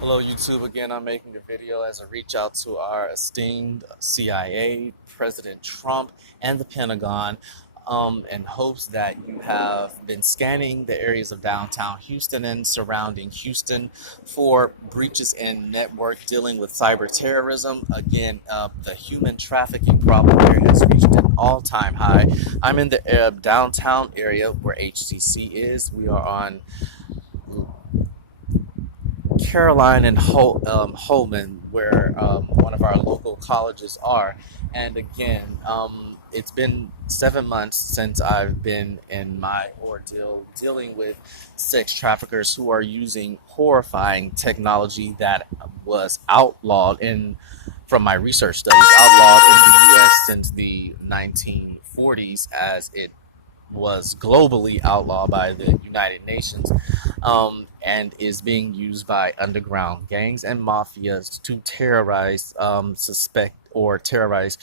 Hello YouTube, again I'm making a video as a reach out to our esteemed CIA, President Trump, and the Pentagon in hopes that you have been scanning the areas of downtown Houston and surrounding Houston for breaches in network dealing with cyber terrorism. Again, the human trafficking problem here has reached an all-time high. I'm in the downtown area where HCC is. We are on Caroline and Holman, where one of our local colleges are. And again, it's been 7 months since I've been in my ordeal dealing with sex traffickers who are using horrifying technology that was outlawed from my research studies, outlawed in the U.S. since the 1940s, as it was globally outlawed by the United Nations, and is being used by underground gangs and mafias to terrorize, suspect or terrorize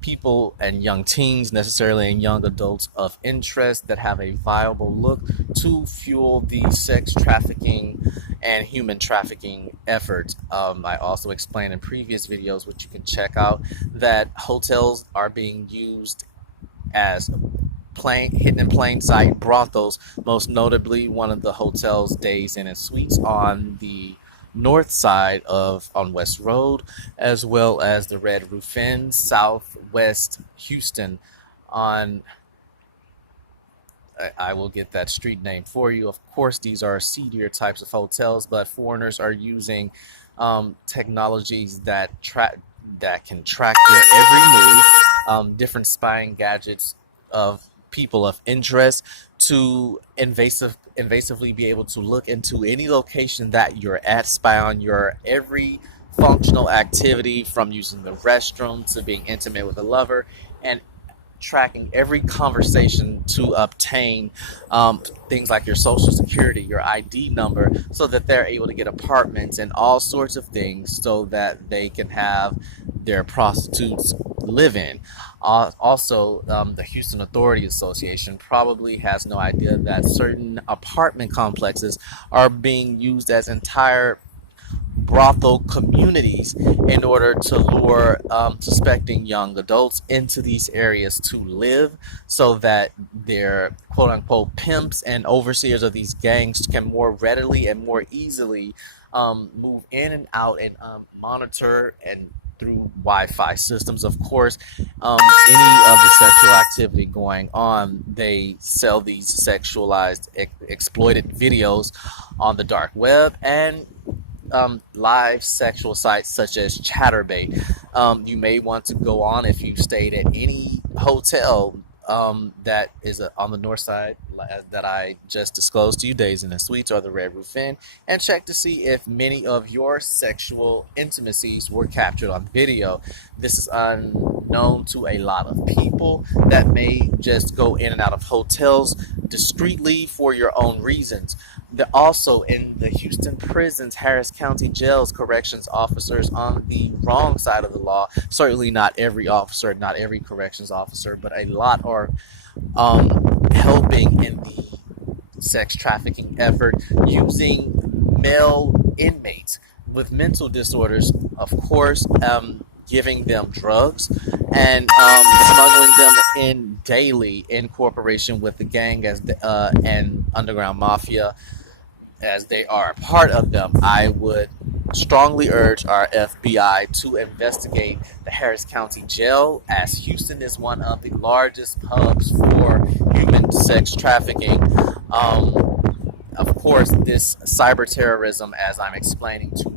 people and young teens, necessarily, and young adults of interest that have a viable look to fuel the sex trafficking and human trafficking efforts. I also explained in previous videos, which you can check out, that hotels are being used as hidden in plain sight brothels, most notably one of the hotel's Days Inn and Suites on the north side of on West Road, as well as the Red Roof Inn, southwest Houston on I will get that street name for you. Of course, these are seedier types of hotels, but foreigners are using technologies that can track your every move, different spying gadgets of people of interest to invasively be able to look into any location that you're at, spy on your every functional activity, from using the restroom to being intimate with a lover, and tracking every conversation to obtain things like your social security, your ID number, so that they're able to get apartments and all sorts of things so that they can have their prostitutes live in. Also, the Houston Authority Association probably has no idea that certain apartment complexes are being used as entire brothel communities in order to lure suspecting young adults into these areas to live, so that their quote unquote pimps and overseers of these gangs can more readily and more easily move in and out and monitor and through Wi-Fi systems, of course, any of the sexual activity going on. They sell these sexualized, exploited videos on the dark web and live sexual sites such as Chatterbait. You may want to go on, if you've stayed at any hotel that is on the north side that I just disclosed to you, Days Inn and Suites or the Red Roof Inn, and check to see if many of your sexual intimacies were captured on video. This is unknown to a lot of people that may just go in and out of hotels discreetly for your own reasons. Also, in the Houston prisons, Harris County jails, corrections officers on the wrong side of the law. Certainly not every officer, not every corrections officer, but a lot are helping in the sex trafficking effort, using male inmates with mental disorders, of course, giving them drugs and smuggling them in daily in cooperation with the gang and underground mafia, as they are a part of them. I would strongly urge our FBI to investigate the Harris County Jail, as Houston is one of the largest hubs for human sex trafficking. Of course, this cyber terrorism, as I'm explaining to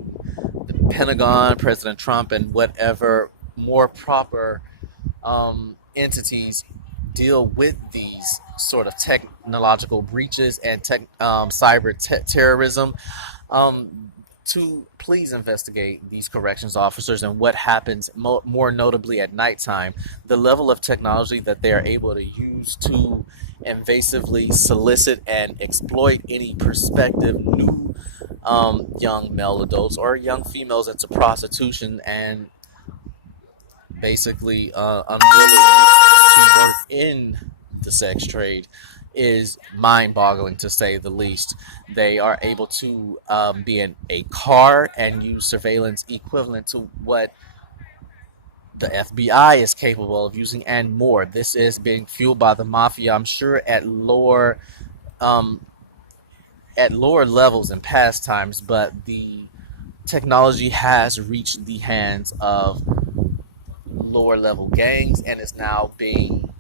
the Pentagon, President Trump, and whatever more proper entities deal with these sort of technological breaches and cyber terrorism, to please investigate these corrections officers and what happens more notably at nighttime, the level of technology that they are able to use to invasively solicit and exploit any prospective new young male adults or young females into prostitution, and basically unwilling to work in the sex trade. is mind-boggling to say the least. They are able to be in a car and use surveillance equivalent to what the FBI is capable of using and more. This is being fueled by the mafia, I'm sure, um, at lower levels in past times, but the technology has reached the hands of lower level gangs and is now being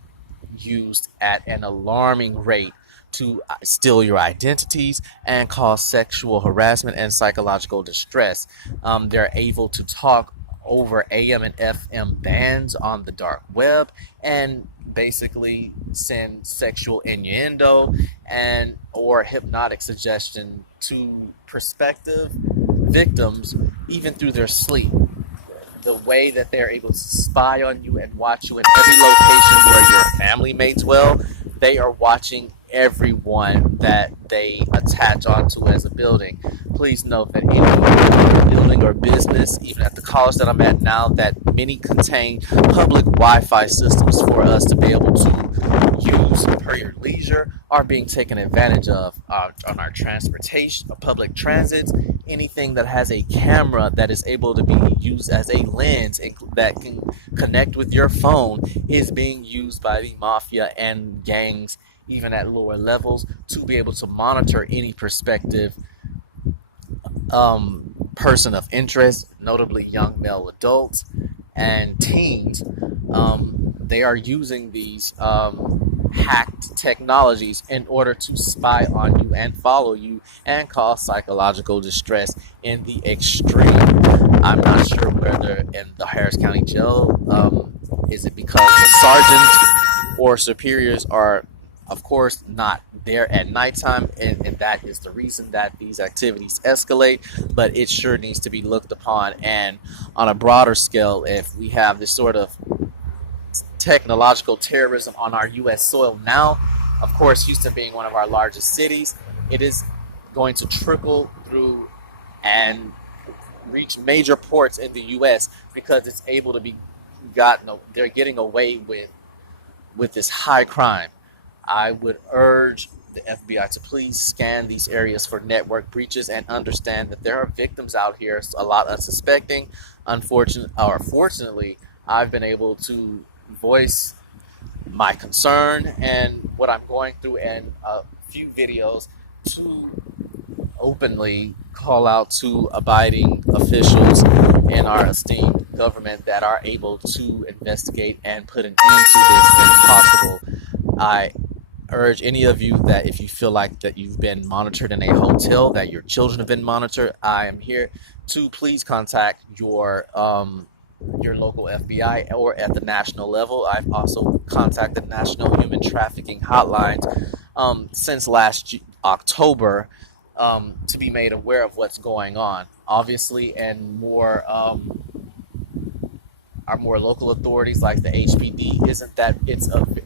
used at an alarming rate to steal your identities and cause sexual harassment and psychological distress. They're able to talk over AM and FM bands on the dark web and basically send sexual innuendo and or hypnotic suggestion to prospective victims even through their sleep. The way that they're able to spy on you and watch you in every location where your family may dwell, they are watching everyone that they attach onto as a building. Please note that any building or business, even at the college that I'm at now, that many contain public Wi-Fi systems for us to be able to use per your leisure, are being taken advantage of on our transportation, public transits. Anything that has a camera that is able to be used as a lens that can connect with your phone is being used by the mafia and gangs, even at lower levels, to be able to monitor any prospective person of interest, notably young male adults and teens. They are using these hacked technologies in order to spy on you and follow you and cause psychological distress in the extreme. I'm not sure whether in the Harris County Jail, is it because the sergeants or superiors are, of course, not there at nighttime, and that is the reason that these activities escalate. But it sure needs to be looked upon, and on a broader scale, if we have this sort of technological terrorism on our U.S. soil now, of course, Houston being one of our largest cities, it is going to trickle through and reach major ports in the U.S. because it's able to be gotten. They're getting away with this high crime. I would urge the FBI to please scan these areas for network breaches and understand that there are victims out here, a lot unsuspecting. Fortunately, I've been able to voice my concern and what I'm going through in a few videos to openly call out to abiding officials in our esteemed government that are able to investigate and put an end to this if possible. I urge any of you that if you feel like that you've been monitored in a hotel, that your children have been monitored, I am here to please contact your local FBI or at the national level. I've also contacted National Human Trafficking Hotlines since last October to be made aware of what's going on. Obviously, and more our more local authorities like the HPD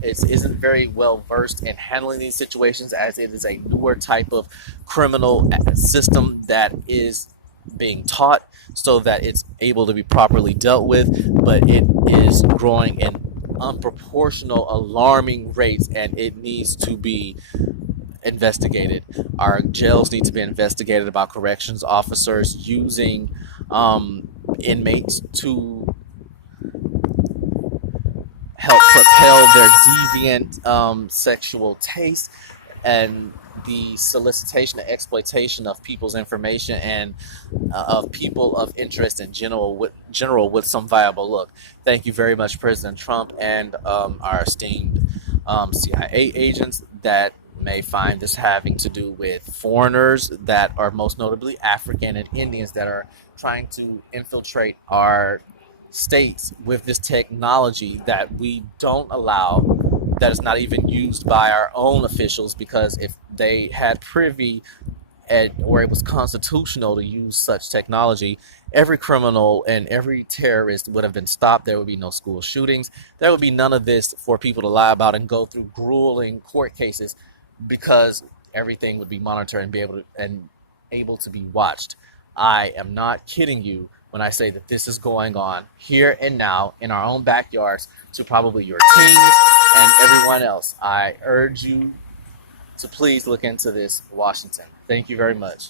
isn't very well versed in handling these situations, as it is a newer type of criminal system that is being taught so that it's able to be properly dealt with, but it is growing in unproportional alarming rates and it needs to be investigated. Our jails need to be investigated about corrections officers using inmates to help propel their deviant sexual taste and the solicitation and exploitation of people's information and of people of interest in general with some viable look. Thank you very much, President Trump, and our esteemed CIA agents that may find this having to do with foreigners that are most notably African and Indians that are trying to infiltrate our states with this technology that we don't allow, that is not even used by our own officials, because if they had privy or it was constitutional to use such technology, every criminal and every terrorist would have been stopped. There would be no school shootings. There would be none of this for people to lie about and go through grueling court cases, because everything would be monitored and able to be watched. I am not kidding you when I say that this is going on here and now in our own backyards to probably your teens and everyone else. I urge you So please look into this, Washington. Thank you very much.